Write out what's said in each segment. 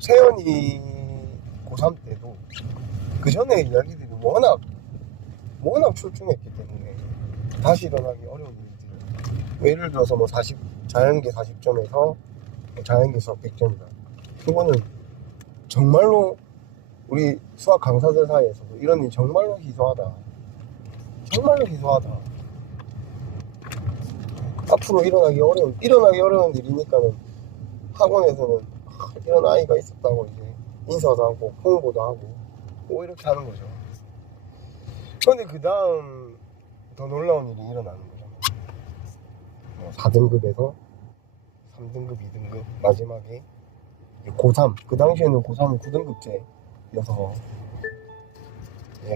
세연이 고3 때도 그 전에 이야기들이 워낙 출중했기 때문에 다시 일어나기 어려운 일들이, 예를 들어서 뭐 자연계 40점에서 자연계 수학 100점이다. 그거는 정말로 우리 수학 강사들 사이에서도 이런 일이 정말로 희소하다. 앞으로 일어나기 어려운 일이니까는 학원에서는 이런 아이가 있었다고 이제 인사도 하고 홍보도 하고 뭐 이렇게 하는 거죠. 그런데 그 다음 더 놀라운 일이 일어나는 거죠. 4등급에서 3등급, 2등급, 마지막에 고3, 그 당시에는 고3은 9등급제여서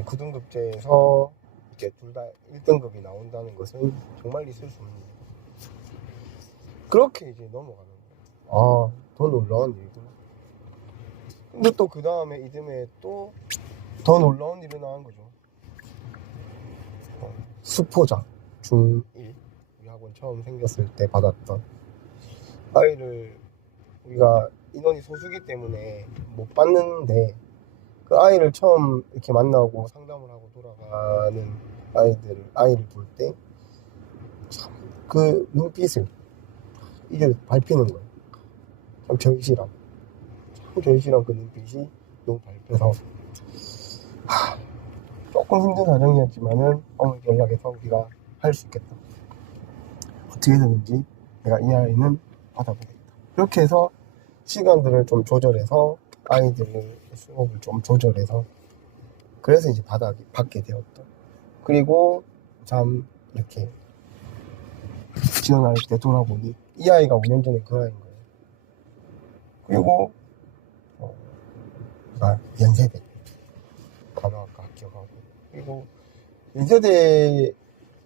9등급제에서 이렇게 둘 다 1등급이 나온다는 것은 정말 있을 수 없는 일이에요. 그렇게 이제 넘어가는 거예요. 더 놀라운 일이구나. 근데 또 그 다음에 이듬해 또 더 놀라운 일이 나온 거죠. 수포자 중1, 우리 학원 처음 생겼을 때 받았던 아이를 우리가 인원이 소수기 때문에 못 봤는데, 그 아이를 처음 이렇게 만나고 상담을 하고 돌아가는 아이를 볼 때 참 그 눈빛을 이게 밟히는 거예요. 참 절실한 그 눈빛이 너무 밟혀서 조금 힘든 사정이었지만은 오늘 연락해서 우리가 할 수 있겠다. 어떻게 되는지 내가 이 아이는 받아보겠다. 그렇게 해서 시간들을 좀 조절해서 아이들의 수업을 좀 조절해서 그래서 이제 받게 되었다. 그리고 참 이렇게 지원할 때 돌아보니 이 아이가 5년 전에 그 아이인 거예요. 그리고 연세대 간호학과 합격하고, 그리고 연세대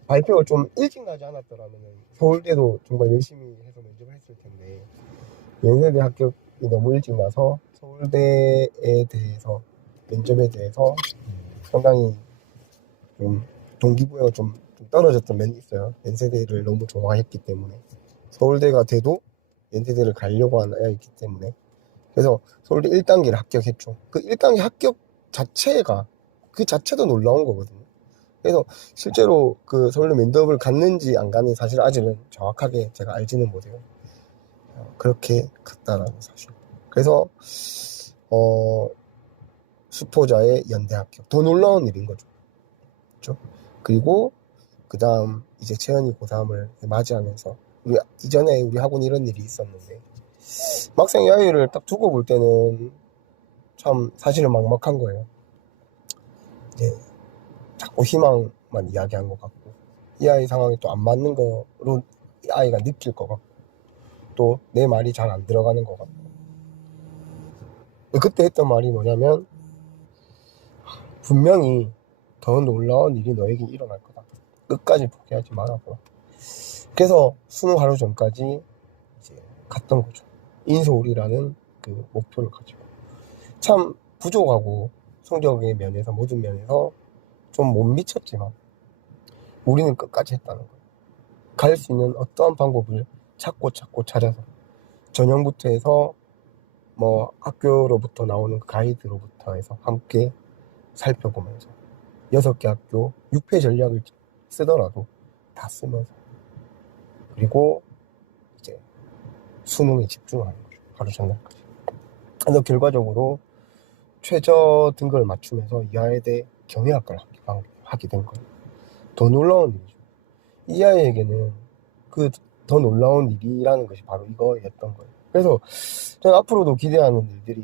발표가 좀 일찍 나지 않았더라면 서울대도 정말 열심히 해서 면접을 했을 텐데, 연세대 합격이 너무 일찍 나서 서울대에 대해서 면접에 대해서 상당히 좀 동기부여가 좀 떨어졌던 면이 있어요. 연세대를 너무 좋아했기 때문에. 서울대가 돼도 연세대를 가려고 하는 아이였기 때문에. 그래서 서울대 1단계를 합격했죠. 그 1단계 합격 자체도 놀라운 거거든요. 그래서 실제로 그 서울대 면접을 갔는지 안 갔는지 사실 아직은 정확하게 제가 알지는 못해요. 그렇게 갔다라는 사실. 그래서 수포자의 연대 합격, 더 놀라운 일인 거죠. 그렇죠? 그리고 그 다음 이제 채연이 고3을 맞이하면서 이전에 우리 학원에 이런 일이 있었는데, 막상 이 아이를 딱 두고 볼 때는 참 사실은 막막한 거예요. 이제 자꾸 희망만 이야기한 것 같고, 이 아이 상황이 또 안 맞는 거로 이 아이가 느낄 것 같고, 또 내 말이 잘 안 들어가는 것 같고. 그때 했던 말이 뭐냐면, 분명히 더 놀라운 일이 너에게 일어날 거다. 끝까지 포기하지 말아봐. 그래서 수능 하루 전까지 이제 갔던 거죠. 인서울이라는 그 목표를 가지고. 참 부족하고 성적의 면에서, 모든 면에서 좀 못 미쳤지만 우리는 끝까지 했다는 거예요. 갈 수 있는 어떠한 방법을 찾고 찾아서, 전형부터 해서 뭐 학교로부터 나오는 가이드로부터 해서 함께 살펴보면서 6개 학교 6회 전략을 쓰더라도 다 쓰면서, 그리고 이제 수능에 집중하는 거죠. 하루 전날까지. 그래서 결과적으로 최저 등급을 맞추면서 이하여대 경영학과를 하게 된 거예요. 더 놀라운 일이죠. 이 아이에게는 그 더 놀라운 일이라는 것이 바로 이거였던 거예요. 그래서 저는 앞으로도 기대하는 일들이,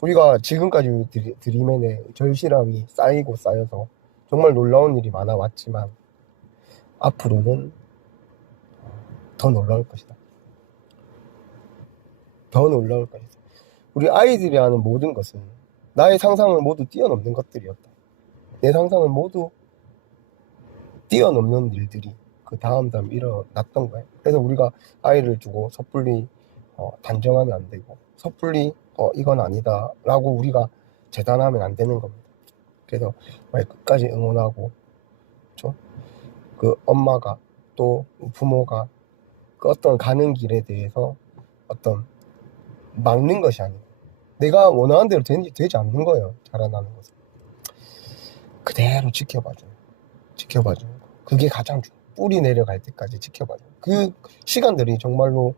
우리가 지금까지 드림의 절실함이 쌓이고 쌓여서 정말 놀라운 일이 많아왔지만 앞으로는 더 놀라울 것이다. 더 놀라울 것이다. 우리 아이들이 하는 모든 것은 나의 상상을 모두 뛰어넘는 것들이었다. 내 상상을 모두 뛰어넘는 일들이 그 다음 일어났던 거예요. 그래서 우리가 아이를 두고 섣불리 단정하면 안 되고, 섣불리 이건 아니다 라고 우리가 재단하면 안 되는 겁니다. 그래서 끝까지 응원하고, 그렇죠? 그 엄마가 또 부모가 그 어떤 가는 길에 대해서 어떤 막는 것이 아니고 내가 원하는 대로 되지 않는 거예요. 자라나는 것은. 그대로 지켜봐줘요. 지켜봐줘요. 그게 가장 뿌리 내려갈 때까지 지켜봐줘요. 그 시간들이 정말로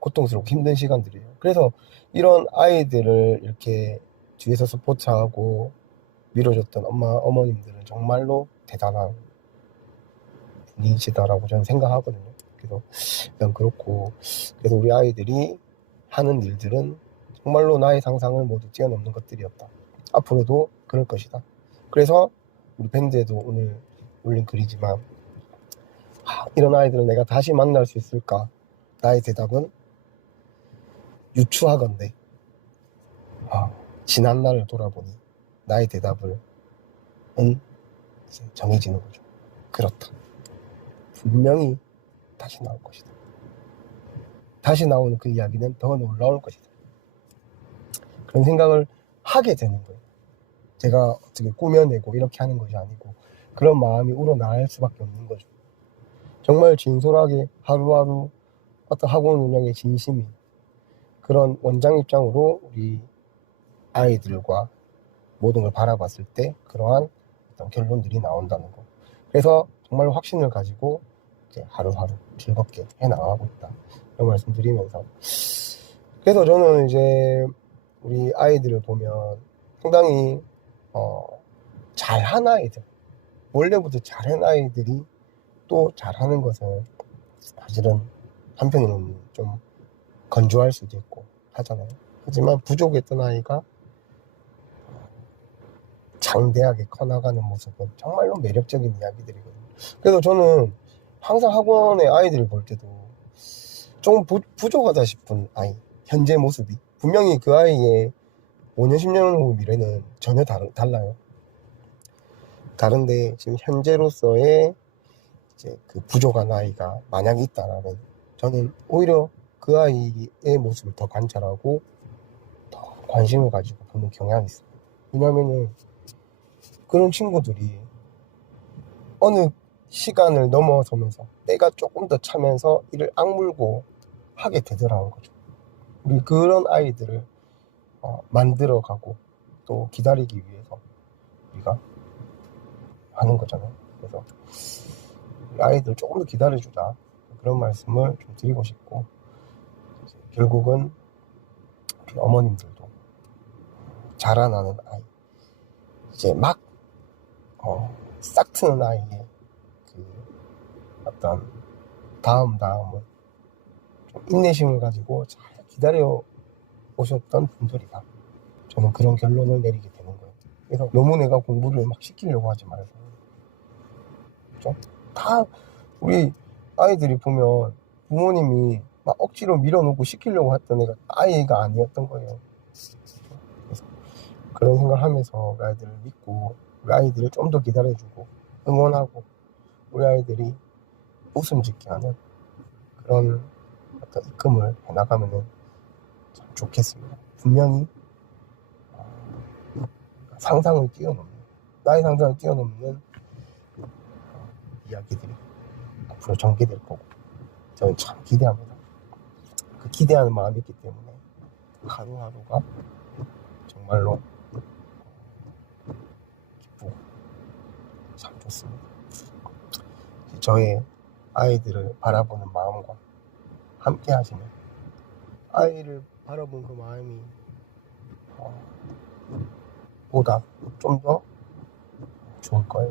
고통스럽고 힘든 시간들이에요. 그래서 이런 아이들을 이렇게 뒤에서 서포트하고 밀어줬던 어머님들은 정말로 대단한 분이시다라고 저는 생각하거든요. 그래서 일단 그렇고, 그래서 우리 아이들이 하는 일들은 정말로 나의 상상을 모두 뛰어넘는 것들이었다. 앞으로도 그럴 것이다. 그래서 우리 밴드에도 오늘 올린 글이지만, 이런 아이들은 내가 다시 만날 수 있을까? 나의 대답은 유추하건대 지난 날을 돌아보니 나의 대답은 이제 정해지는 거죠. 그렇다. 분명히 다시 나올 것이다. 다시 나오는 그 이야기는 더 놀라울 것이다. 그런 생각을 하게 되는 거예요. 제가 어떻게 꾸며내고 이렇게 하는 것이 아니고 그런 마음이 우러나올 수밖에 없는 거죠. 정말 진솔하게 하루하루 어떤 학원 운영의 진심이 그런 원장 입장으로 우리 아이들과 모든 걸 바라봤을 때 그러한 어떤 결론들이 나온다는 거. 그래서 정말 확신을 가지고 이제 하루하루 즐겁게 해나가고 있다. 이런 말씀 드리면서. 그래서 저는 이제 우리 아이들을 보면 상당히 잘한 아이들, 원래부터 잘한 아이들이 또 잘하는 것은 사실은 한편으로는 좀 건조할 수도 있고 하잖아요. 하지만 부족했던 아이가 장대하게 커나가는 모습은 정말로 매력적인 이야기들이거든요. 그래서 저는 항상 학원의 아이들을 볼 때도 좀 부족하다 싶은 아이, 현재 모습이 분명히 그 아이의 5년 10년 후 미래는 전혀 달라요. 다른데 지금 현재로서의 이제 그 부족한 아이가 만약에 있다라면 저는 오히려 그 아이의 모습을 더 관찰하고 더 관심을 가지고 보는 경향이 있어요. 왜냐면은 그런 친구들이 어느 시간을 넘어서면서 때가 조금 더 차면서 이를 악물고 하게 되더라는 거죠. 우리 그런 아이들을 만들어가고 또 기다리기 위해서 우리가 하는 거잖아요. 그래서 아이들 조금 더 기다려주자 그런 말씀을 좀 드리고 싶고, 결국은 우리 어머님들도 자라나는 아이, 이제 막 싹 트는 아이의 그 어떤 다음을 좀 인내심을 가지고 잘 기다려 오셨던 분들이다. 저는 그런 결론을 내리게 되는 거예요. 그래서 너무 내가 공부를 막 시키려고 하지 말고, 그렇죠? 다 우리 아이들이 보면 부모님이 막 억지로 밀어놓고 시키려고 했던 애가 아이가 아니었던 거예요. 그래서 그런 생각을 하면서 우리 아이들을 믿고 우리 아이들을 좀 더 기다려주고 응원하고 우리 아이들이 웃음 짓게 하는 그런 어떤 입금을 해나가면은 참 좋겠습니다. 분명히 상상을 뛰어넘는, 나의 상상을 뛰어넘는 이야기들이 앞으로 전개될 거고 저는 참 기대합니다. 그 기대하는 마음이 있기 때문에 하루하루가 정말로 기쁘고 참 좋습니다. 저의 아이들을 바라보는 마음과 함께 하시는, 아이를 바라보는 그 마음이 보다 좀 더 좋을 거예요.